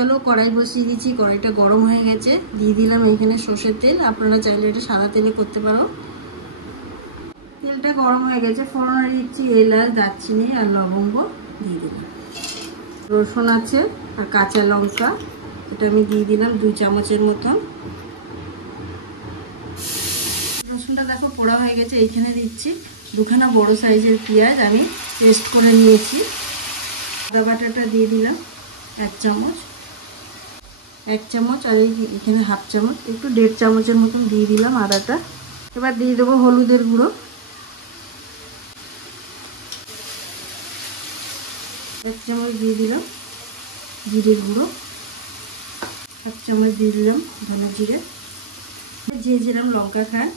চলো কড়াই বসিয়ে দিচ্ছি, কড়াইটা গরম হয়ে গেছে, দিয়ে দিলাম এখানে সর্ষের তেল। আপনারা চাইলে এটা সাদা তেলে করতে পারো। তেলটা গরম হয়ে গেছে, ফোড়নে দিচ্ছি এলাচ, দারচিনি আর লবঙ্গ দিয়ে দিলাম। রসুন আছে আর কাঁচা লঙ্কা, এটা আমি দিয়ে দিলাম 2 চামচের মতন। রসুনটা দেখো পোড়া হয়ে গেছে, এইখানে দিচ্ছি 2খানা বড় সাইজের পেঁয়াজ আমি পেস্ট করে নিয়েছি। আদা বাটাটা দিয়ে দিলাম 1 চামচ, 1 চামচ আর এখানে হাফ চামচ, একটু 1.5 চামচের মতন দিয়ে দিলাম আদাটা। এবার দিয়ে দেবো হলুদের গুঁড়ো 1 চামচ দিয়ে দিলাম, জিরের গুঁড়ো 1 চামচ দিয়ে দিলাম, ধনে জিরে। যে যেরকম লঙ্কা খায়,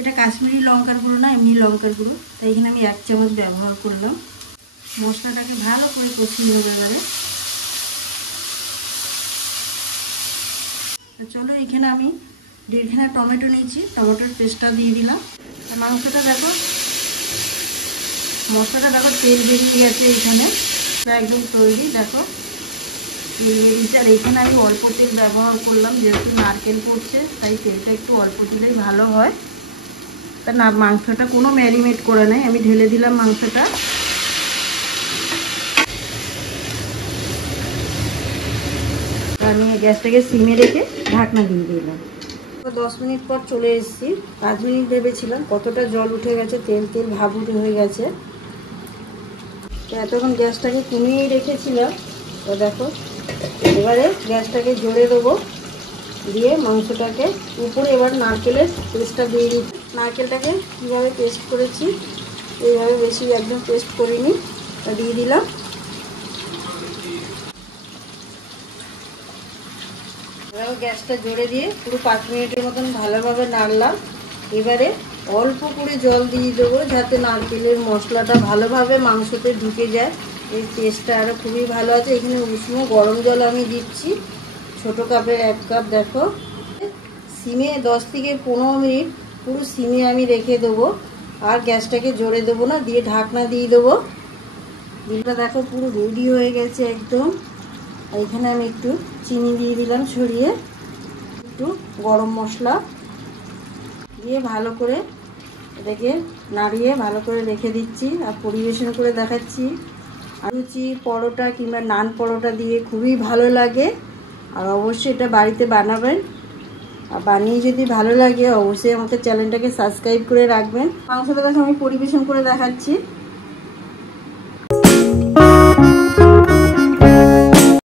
এটা কাশ্মীরি লঙ্কার গুঁড়ো না, এমনি লঙ্কার গুঁড়ো, তাই এখানে আমি 1 চামচ ব্যবহার করলাম। মশলাটাকে ভালো করে কষিয়ে নেবো এবারে। চলো এখানে আমি 1.5খানা টমেটো নিয়েছি, টমেটোর পেস্টটা দিয়ে দিলাম। মাংসটা দেখো, মশলাটা দেখো তেল বেরিয়ে গেছে, এইখানে একদম তৈরি, দেখো তেল বেরিয়েছে। আর এখানে আমি অল্প তেল ব্যবহার করলাম, যেহেতু নারকেল পড়ছে তাই তেলটা একটু অল্প দিলেই ভালো হয়। তা না, মাংসটা কোনো ম্যারিনেট করে নেই, আমি ঢেলে দিলাম মাংসটা। আমি গ্যাসটাকে সিমে রেখে ঢাকনা দিয়ে দিলাম। 10 মিনিট পর চলে এসেছি, 5 মিনিট ভেবেছিলাম, কতটা জল উঠে গেছে, তেল তেল ভাব উঠে হয়ে গেছে। তো এতক্ষণ গ্যাসটাকে কমিয়েই রেখেছিলাম। তো দেখো এবারে গ্যাসটাকে জোরে দেবো, দিয়ে মাংসটাকে উপরে এবার নারকেলের পেস্টটা দিয়ে দিচ্ছি। নারকেলটাকে কীভাবে পেস্ট করেছি, এইভাবে বেশি একদম পেস্ট করিনি, তা দিয়ে দিলাম। এবার গ্যাসটা জোরে দিয়ে পুরো 5 মিনিটের মতন ভালোভাবে নাড়লাম। এবারে অল্প করে জল দিয়ে দেবো, যাতে নারকেলের মশলাটা ভালোভাবে মাংসতে ঢুকে যায়, এই টেস্টটা আরও খুবই ভালো আছে। এখানে উষ্ণ গরম জল আমি দিচ্ছি, ছোটো কাপের 1 কাপ। দেখো সিমে 10 থেকে 15 মিনিট পুরো সিমে আমি রেখে দেবো, আর গ্যাসটাকে জোরে দেবো না, দিয়ে ঢাকনা দিয়ে দেবো। ডিমটা দেখো পুরো রেডি হয়ে গেছে একদম। এখানে আমি একটু চিনি দিয়ে দিলাম ছড়িয়ে, একটু গরম মশলা দিয়ে ভালো করে এটাকে নাড়িয়ে ভালো করে রেখে দিচ্ছি, আর পরিবেশন করে দেখাচ্ছি। লুচি, পরোটা কিংবা নান পরোটা দিয়ে খুবই ভালো লাগে। আর অবশ্যই এটা বাড়িতে বানাবেন, আর বানিয়ে যদি ভালো লাগে অবশ্যই আমাকে চ্যানেলটাকে সাবস্ক্রাইব করে রাখবেন। মাংসটা দেখো আমি পরিবেশন করে দেখাচ্ছি।